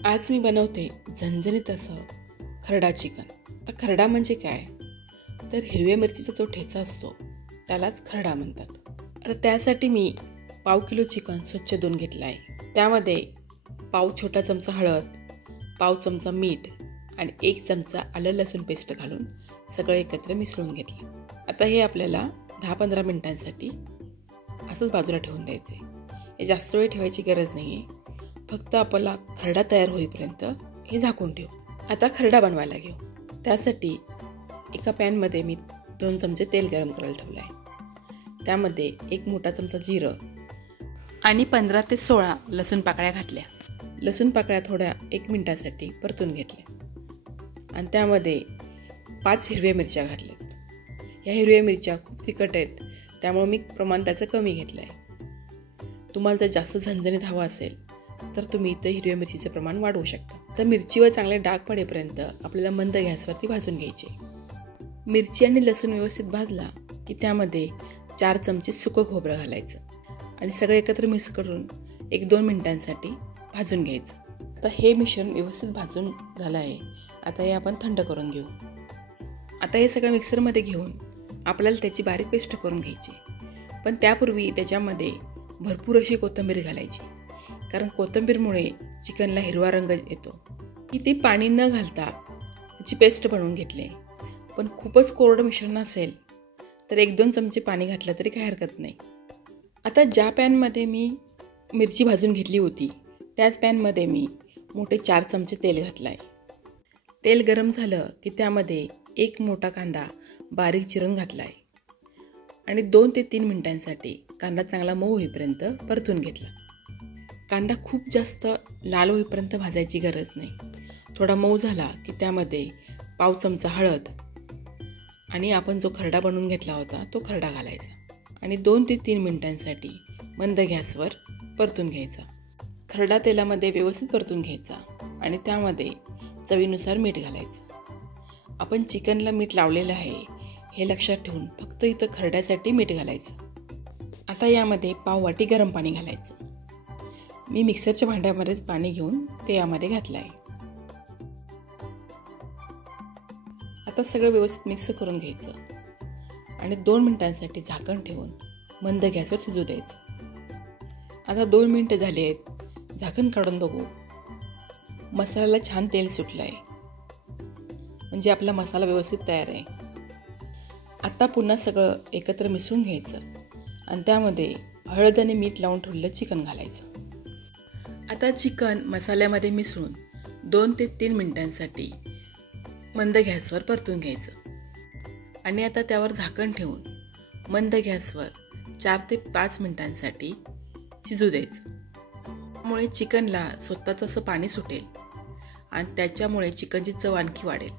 आज मी बनवते झणझणीत असं खरडा चिकन. तर खरडा म्हणजे काय, तर हिरव्या मिरचीचा जो ठेचा असतो त्यालाच खरडा म्हणतात. आता त्यासाठी मी पाव किलो चिकन स्वच्छ धुवून घेतलं आहे. त्यामध्ये पाव छोटा चमचा हळद, पाव चमचा मीठ आणि 1 चमचा आलं लसूण पेस्ट घालून सगळं एकत्र मिसळून घेतलं. आता हे आपल्याला 10-15 मिनिटांसाठी असंच बाजूला ठेवून द्यायचं आहे. हे जास्त वेळ ठेवायची गरज नाही आहे. फक्त आपल्याला खरडा तयार होईपर्यंत हे झाकून ठेवू. आता खरडा बनवायला घेऊ. त्यासाठी एका पॅनमध्ये मी 2 चमचे तेल गरम करायला ठेवलं आहे. त्यामध्ये 1 मोठा चमचा जिरं आणि 15 ते 16 लसूण पाकळ्या घातल्या. लसूण पाकळ्या थोड्या 1 मिनिटासाठी परतून घेतल्या आणि त्यामध्ये 5 हिरव्या मिरच्या घातल्यात. ह्या हिरव्या मिरच्या खूप तिखट आहेत, त्यामुळे मी प्रमाण त्याचं कमी घेतलं आहे. तुम्हाला जर जास्त झणझणीत हवं असेल तर तुम्ही इथं हिरव्या मिरचीचं प्रमाण वाढवू शकता. तर मिरचीवर चांगले डाग पडेपर्यंत आपल्याला मंद गॅसवरती भाजून घ्यायचे. मिरची आणि लसूण व्यवस्थित भाजला की त्यामध्ये 4 चमचे सुकं खोबरं घालायचं आणि सगळं एकत्र मिक्स करून 1-2 मिनिटांसाठी भाजून घ्यायचं. आता हे मिश्रण व्यवस्थित भाजून झालं आहे. आता हे आपण थंड करून घेऊ. आता हे सगळं मिक्सरमध्ये घेऊन आपल्याला त्याची बारीक पेस्ट करून घ्यायची. पण त्यापूर्वी त्याच्यामध्ये भरपूर अशी कोथिंबीर घालायची, कारण कोथिंबीरमुळे चिकनला हिरवा रंग येतो. ती पाणी न घालता त्याची पेस्ट बनवून घेतली. पण खूपच कोरडं मिश्रण असेल तर 1-2 चमचे पाणी घातलं तरी काही हरकत नाही. आता ज्या पॅनमध्ये मी मिरची भाजून घेतली होती त्याच पॅनमध्ये मी मोठे 4 चमचे तेल घातलं आहे. तेल गरम झालं की त्यामध्ये 1 मोठा कांदा बारीक चिरून घातला आहे आणि 2 ते 3 मिनिटांसाठी कांदा चांगला मऊ होईपर्यंत परतून घेतला. कांदा खूप जास्त लाल होईपर्यंत भाजायची गरज नाही. थोडा मऊ झाला की त्यामध्ये पाव चमचा हळद आणि आपण जो खरडा बनवून घेतला होता तो खरडा घालायचा आणि 2 ते 3 मिनिटांसाठी मंद गॅसवर परतून घ्यायचा. खरडा तेलामध्ये व्यवस्थित परतून घ्यायचा आणि त्यामध्ये चवीनुसार मीठ घालायचं. आपण चिकनला मीठ लावलेलं आहे हे लक्षात ठेवून फक्त इथं खरड्यासाठी मीठ घालायचं. आता यामध्ये पाव वाटी गरम पाणी घालायचं. मी मिक्सरच्या भांड्यामध्येच पाणी घेऊन ते यामध्ये घातलं आहे. आता सगळं व्यवस्थित मिक्स करून घ्यायचं आणि 2 मिनिटांसाठी झाकण ठेवून मंद गॅसवर शिजू द्यायचं. आता 2 मिनिटं झाली आहेत. झाकण काढून बघू. मसाल्याला छान तेल सुटलं आहे, म्हणजे आपला मसाला व्यवस्थित तयार आहे. आता पुन्हा सगळं एकत्र मिसळून घ्यायचं आणि त्यामध्ये हळद आणि मीठ लावून ठेवलेलं चिकन घालायचं. आता चिकन मसाल्यामध्ये मिसळून 2 ते 3 मिनिटांसाठी मंद गॅसवर परतून घ्यायचं आणि आता त्यावर झाकण ठेवून मंद गॅसवर 4 ते 5 मिनिटांसाठी शिजू द्यायचं. त्यामुळे चिकनला स्वतःचं असं पाणी सुटेल आणि त्याच्यामुळे चिकनची चव आणखी वाढेल.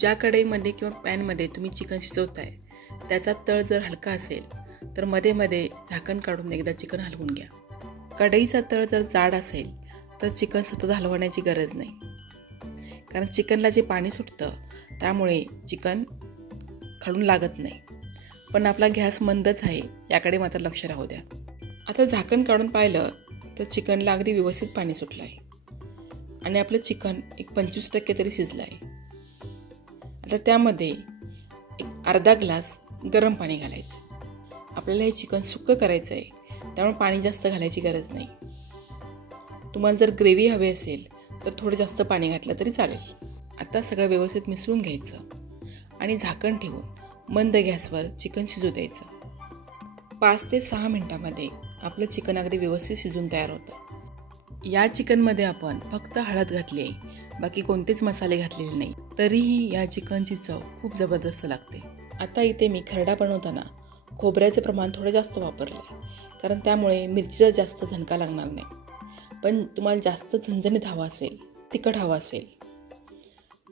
ज्या कढईमध्ये किंवा पॅनमध्ये तुम्ही चिकन शिजवताय त्याचा तळ जर हलका असेल तर मध्ये मध्ये झाकण काढून एकदा चिकन हलवून घ्या. कढईचा तळ जर जाड असेल तर चिकन सतत हलवण्याची गरज नाही, कारण चिकनला जे पाणी सुटतं त्यामुळे चिकन खडून लागत नाही. पण आपला गॅस मंदच आहे याकडे मात्र लक्ष राहू द्या. आता झाकण काढून पाहिलं तर चिकनला अगदी व्यवस्थित पाणी सुटलं आहे आणि आपलं चिकन एक 25% तरी शिजलं आहे. आता त्यामध्ये एक अर्धा ग्लास गरम पाणी घालायचं. आपल्याला हे चिकन सुक्कं करायचं आहे, त्यामुळे पाणी जास्त घालायची गरज नाही. तुम्हाला जर ग्रेव्ही हवी असेल तर थोडं जास्त पाणी घातलं तरी चालेल. आता सगळं व्यवस्थित मिसळून घ्यायचं आणि झाकण ठेवून मंद गॅसवर चिकन शिजू द्यायचं. 5 ते 6 मिनिटांमध्ये आपलं चिकन अगदी व्यवस्थित शिजून तयार होतं. या चिकनमध्ये आपण फक्त हळद घातली आहे, बाकी कोणतेच मसाले घातलेले नाही, तरीही या चिकनची चव खूप जबरदस्त लागते. आता इथे मी खरडा बनवताना खोबऱ्याचं प्रमाण थोडं जास्त वापरलं आहे, कारण त्यामुळे मिरचीचा जास्त झणका लागणार नाही. पण तुम्हाला जास्त झणझणीत हवा असेल, तिखट हवा असेल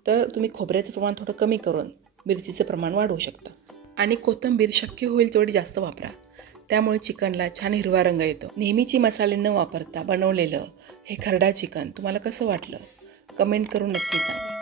तर तुम्ही खोबऱ्याचं प्रमाण थोडं कमी करून मिरचीचं प्रमाण वाढवू शकता. आणि कोथिंबीर शक्य होईल तेवढी जास्त वापरा, त्यामुळे चिकनला छान हिरवा रंग येतो. नेहमीची मसाले न वापरता बनवलेलं हे खरडा चिकन तुम्हाला कसं वाटलं कमेंट करून नक्की सांगा.